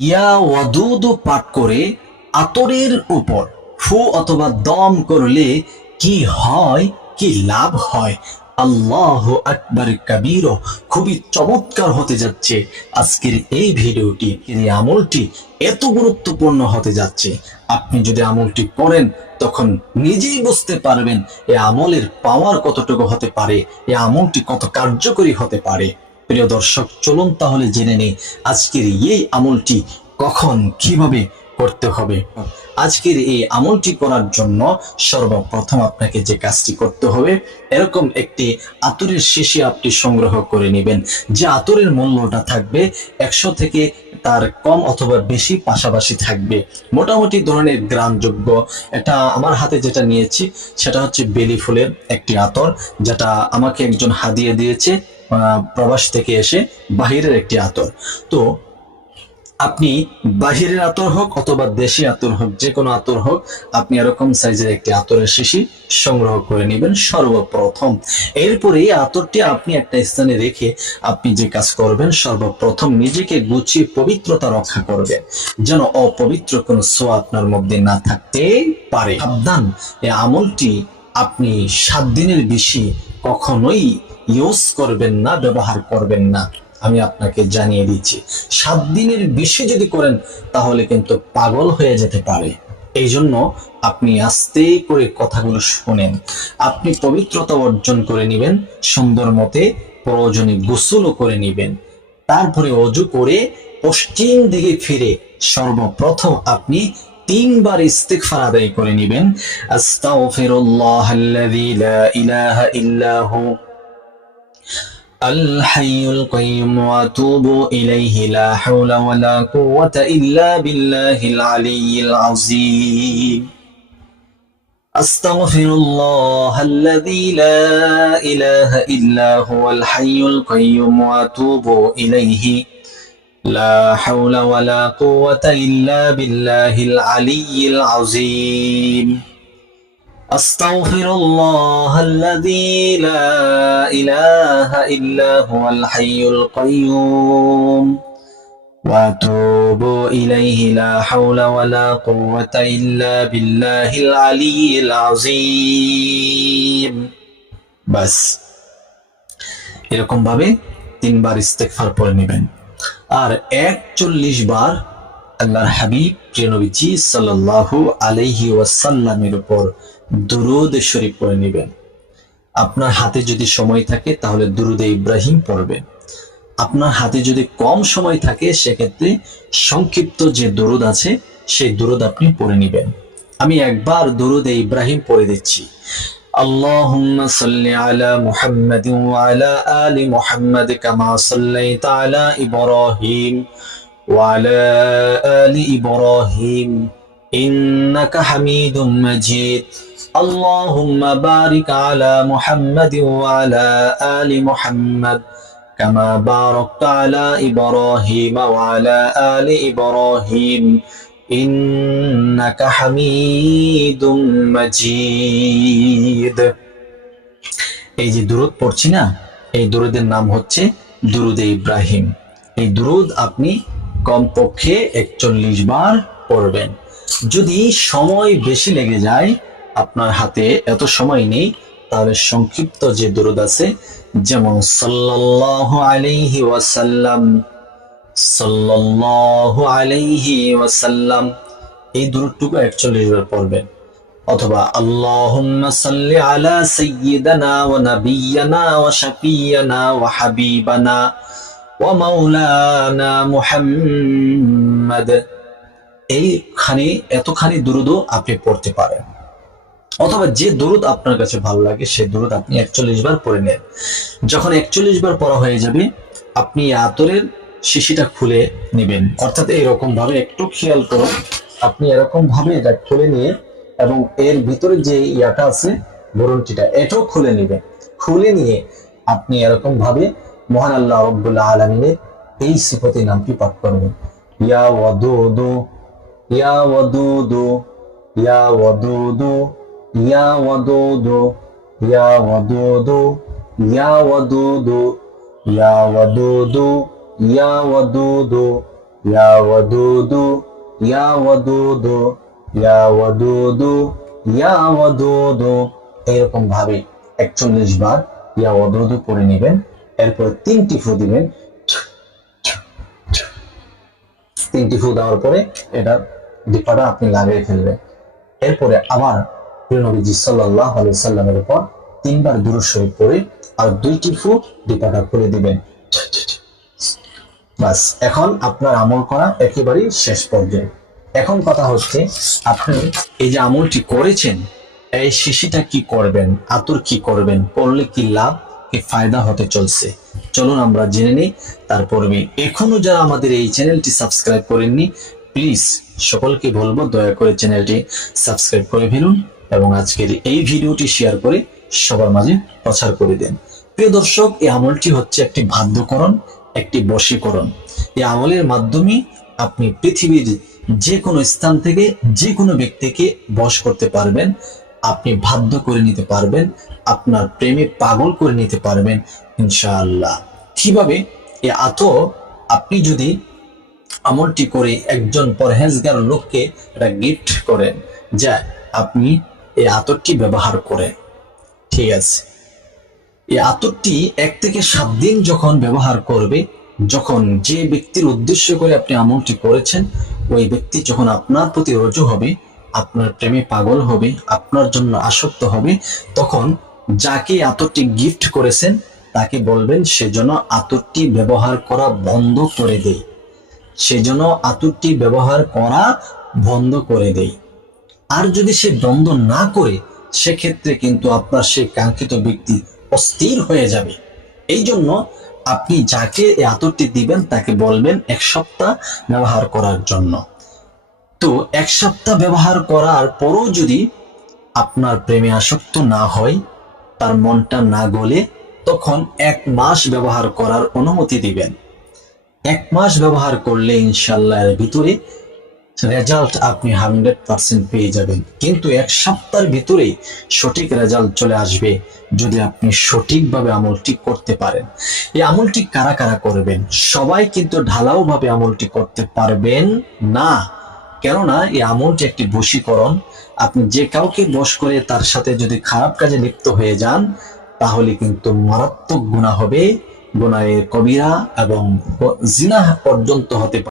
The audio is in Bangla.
ইয়া ওয়াদুদু পাঠ করে আতরের উপর ফু অথবা দম করলে কি হয়, কি লাভ হয়? আল্লাহু আকবার কাবীর। খুবই চমৎকার হতে যাচ্ছে আজকের এই ভিডিওটি। এই আমলটি এত গুরুত্বপূর্ণ হতে যাচ্ছে, আপনি যদি আমলটি করেন তখন নিজেই বুঝতে পারবেন এই আমলের পাওয়ার কতটুকু হতে পারে, এই আমলটি কত কার্যকরী হতে পারে। প্রিয় দর্শক, চলুন তাহলে জেনে নেই আজকের এই আমলটি কখন কিভাবে করতে হবে। আজকের এই আমলটি করার জন্য সর্বপ্রথম আপনাকে যে কাজটি করতে হবে, এরকম একটি আতরের শিশি আপনি সংগ্রহ করে নেবেন, যে আতরের মূল্যটা থাকবে 100 থেকে তার কম অথবা বেশি পাশাপাশি থাকবে, মোটামুটি ধরনের গ্রামযোগ্য। এটা আমার হাতে যেটা নিয়েছি সেটা হচ্ছে বেলি ফুলের একটি আতর, যেটা আমাকে একজন হাদিয়ে দিয়েছে প্রবাস থেকে এসে, বাহিরের একটি আতর। তো আপনি বাহিরের আতর হোক অথবা দেশি আতর হোক, যে কোনো আতর হোক, আপনি এরকম সাইজের একটি আতরের শিশি সংগ্রহ করে নেবেন সর্বপ্রথম। এরপরে এই আতরটি আপনি একটা স্থানে রেখে আপনি যে কাজ করবেন, সর্বপ্রথম নিজেকে গুছিয়ে পবিত্রতা রক্ষা করবেন, যেন অপবিত্র কোনো ছোঁয়া আপনার মধ্যে না থাকতে পারে। সাবধান, এই আমলটি আপনি 7 দিনের বেশি কখনোই ইউজ করবেন না, ব্যবহার করবেন না। আমি আপনাকে জানিয়ে দিচ্ছি, 7 দিনের বেশি যদি করেন তাহলে কিন্তু পাগল হয়ে যেতে পারে। এই জন্য আপনি আস্তে করে কথাগুলো শোনেন। আপনি পবিত্রতা অর্জন করে নেবেন সুন্দর মতে, প্রয়োজনে গোসলও করে নেবেন। তারপরে অজু করে পশ্চিম দিকে ফিরে সর্বপ্রথম আপনি 3 বার ইস্তিগফার আদায় করে নেবেন। আস্তাগফিরুল্লাহাল্লাযী লা ইলাহা ইল্লাহু الحي القيوم واتوب إليه لا حول ولا قوة إلا بالله العلي العظيم أستغفر الله الذي لا إله إلا هو الحي القيوم واتوب إليه لا حول ولا قوة إلا بالله العلي العظيم أستغفر الله الذي لا إله إلا هو الحي القيوم وأتوب إليه لا حول ولا قوة إلا بالله العلي العظيم। বাস এরকম ভাবে 3 বার ইস্তেগফার পড়ে নেবেন। আর 41 বার আল্লাহর হাবিব প্রিয় নবীজি সাল্লাল্লাহু আলাইহি ওয়াসাল্লামের উপর দুরূদ শরীফ পড়ে নেবেন। আপনার হাতে যদি সময় থাকে তাহলে দুরূদে ইব্রাহিম পড়বেন। আপনার হাতে যদি কম সময় থাকে সেক্ষেত্রে সংক্ষিপ্ত যে দুরূদ আছে সেই দুরূদ আপনি পড়ে নেবেন। আমি একবার দুরূদে ইব্রাহিম পড়ে দিচ্ছি। اللهم صل على محمد وعلى آل محمد كما صليت على إبراهيم وعلى آل إبراهيم إنك حميد مجيد اللهم بارك على محمد وعلى آل محمد كما باركت على إبراهيم وعلى آل إبراهيم إنك حميد مجيد। এই যে দুরূদ পড়ছি না, এই দুরূদের নাম হচ্ছে দুরূদে ইব্রাহিম। এই দুরূদ আপনি কমপক্ষে 41 বার পড়বেন। যদি সময় বেশি লেগে যায়, আপনার হাতে এত সময় নেই, তাহলে সংক্ষিপ্ত যে দুরূদ আছে, যেমন সাল্লাল্লাহু আলাইহি ওয়াসাল্লাম, সাল্লাল্লাহু আলাইহি ওয়াসাল্লাম, এই দুরূদটুকু 41 বার পড়বেন। অথবা আল্লাহুম্মা সাল্লি আলা সাইয়্যিদানা ওয়া নাবিয়্যানা ওয়া শাফিয়্যানা ওয়া হাবিবানা ওয়া মাওলানা মুহাম্মদ, এতখানি দুরূদও আপনি পড়তে পারেন। অথবা যে দুরূদ আপনার কাছে ভালো লাগে সেই দুরূদ আপনি 41 বার পড়ে নেন। যখন 41 বার পড়া হয়ে যাবে, আপনি আতরের শিশিটা খুলে নেবেন। অর্থাৎ এরকম ভাবে, একটু খেয়াল করুন, আপনি এরকম ভাবে এটা খুলে নিয়ে এবং এর ভিতরে যে ইয়াটা আছে বরন্টিটা, এটাও খুলে নেবেন। খুলে নিয়ে আপনি এরকম ভাবে মহান আল্লাহ রাব্বুল আলামিনের এই সিফাতি নামটি পাঠ করবেন। ইয়া ওয়াদুদু, ইয়া ওয়াদুদু, ইয়া ওয়াদুদু, ইয়া ওয়াদুদু, ইয়া ওয়াদুদু, ইয়া ওয়াদুদু, ইয়া ওয়াদুদু, ইয়া ওয়াদুদু, ইয়া ওয়াদুদু, ইয়া ওয়াদুদু, ইয়া ওয়াদুদু, ইয়া ওয়াদুদু, এরকম ভাবে 41 বার ইয়া ওয়াদুদু করে নেবেন। এরপর 3টি ফু দিবেন। 3টি ফু দেওয়ার পরে এটা দীপাটা আপনি লাগিয়ে ফেলবেন। এরপরে আবার প্রিয় নবীজি সাল্লাল্লাহু আলাইহি সাল্লামের উপর 3 বার দুরূদ শরীফ পড়ে আর 2টি ফু দীপাটা খুলে দিবেন। বাস, এখন আপনার আমল করা একেবারেই শেষ পর্যায়ে। এখন কথা হচ্ছে, আপনি এই যে আমলটি করেছেন, এই শিশিটা কি করবেন, আতর কি করবেন, করলে কি লাভ কি ফায়দা হতে চলছে, চলুন আমরা জেনে নিই। তারপরে এখনো যারা আমাদের এই চ্যানেলটি সাবস্ক্রাইব করেননি, প্লিজ সকলকে বলবো দয়া করে চ্যানেলটি সাবস্ক্রাইব করে ফেলুন এবং আজকের এই ভিডিওটি শেয়ার করে সবার মাঝে প্রচার করে দেন। প্রিয় দর্শক, এই আমলটি হচ্ছে একটি বাধ্যকরণ, একটি বশীকরণ। এই আমলের মাধ্যমে আপনি পৃথিবীর যে কোনো স্থান থেকে যে কোনো ব্যক্তিকে বশ করতে পারবেন, আপনি বাধ্য করে নিতে পারবেন, আপনার প্রেমে পাগল করে নিতে পারবেন ইনশাআল্লাহ। কিভাবে? এই আতর আপনি যদি আমলটি করে একজন পরহেজগার লোককে এটা গিফট করেন, যা আপনি এই আতরটি ব্যবহার করেন, ঠিক আছে? এই আতরটি 1 থেকে 7 দিন যখন ব্যবহার করবে, যখন যে ব্যক্তির উদ্দেশ্য করে আপনি আমলটি করেছেন, ওই ব্যক্তি যখন আপনার প্রতি রুজু হবে, আপনার প্রেমে পাগল হবে, আপনার জন্য আসক্ত হবে, তখন যাকে আতরটি গিফট করেছেন তাকে বলবেন সেজন্য আতরটি ব্যবহার করা বন্ধ করে দেয়, সেজন্য আতরটি ব্যবহার করা বন্ধ করে দেয়। আর যদি সে বন্ধ না করে, সেক্ষেত্রে কিন্তু আপনার সেই কাঙ্ক্ষিত ব্যক্তি অস্থির হয়ে যাবে। এই জন্য আপনি যাকে এই আতরটি দিবেন তাকে বলবেন 1 সপ্তাহ ব্যবহার করার জন্য। তো 1 সপ্তাহ ব্যবহার করার পরও যদি আপনার প্রেমে আসক্ত না হয়, তার মনটা না গলে, তখন 1 মাস ব্যবহার করার অনুমতি দিবেন। 1 মাস ব্যবহার করলে ইনশাআল্লাহ এর ভিতরে রেজাল্ট আপনি 100% পেয়ে যাবেন। কিন্তু 1 সপ্তাহের ভিতরেই সঠিক রেজাল্ট চলে আসবে যদি আপনি সঠিকভাবে আমলটি করতে পারেন। এই আমলটি কারা কারা করবেন? সবাই কিন্তু ঢালাও ভাবে আমলটি করতে পারবেন না, কেননা এই আমলটি একটি বশীকরণ। আপনি যে কাউকে বশ করে তার সাথে যদি খারাপ কাজে লিপ্ত হয়ে যান, তাহলে কিন্তু মারাত্মক গুনাহ হবে, গুনাহে কবিরা এবং জিনাহ পর্যন্ত হতে পারে।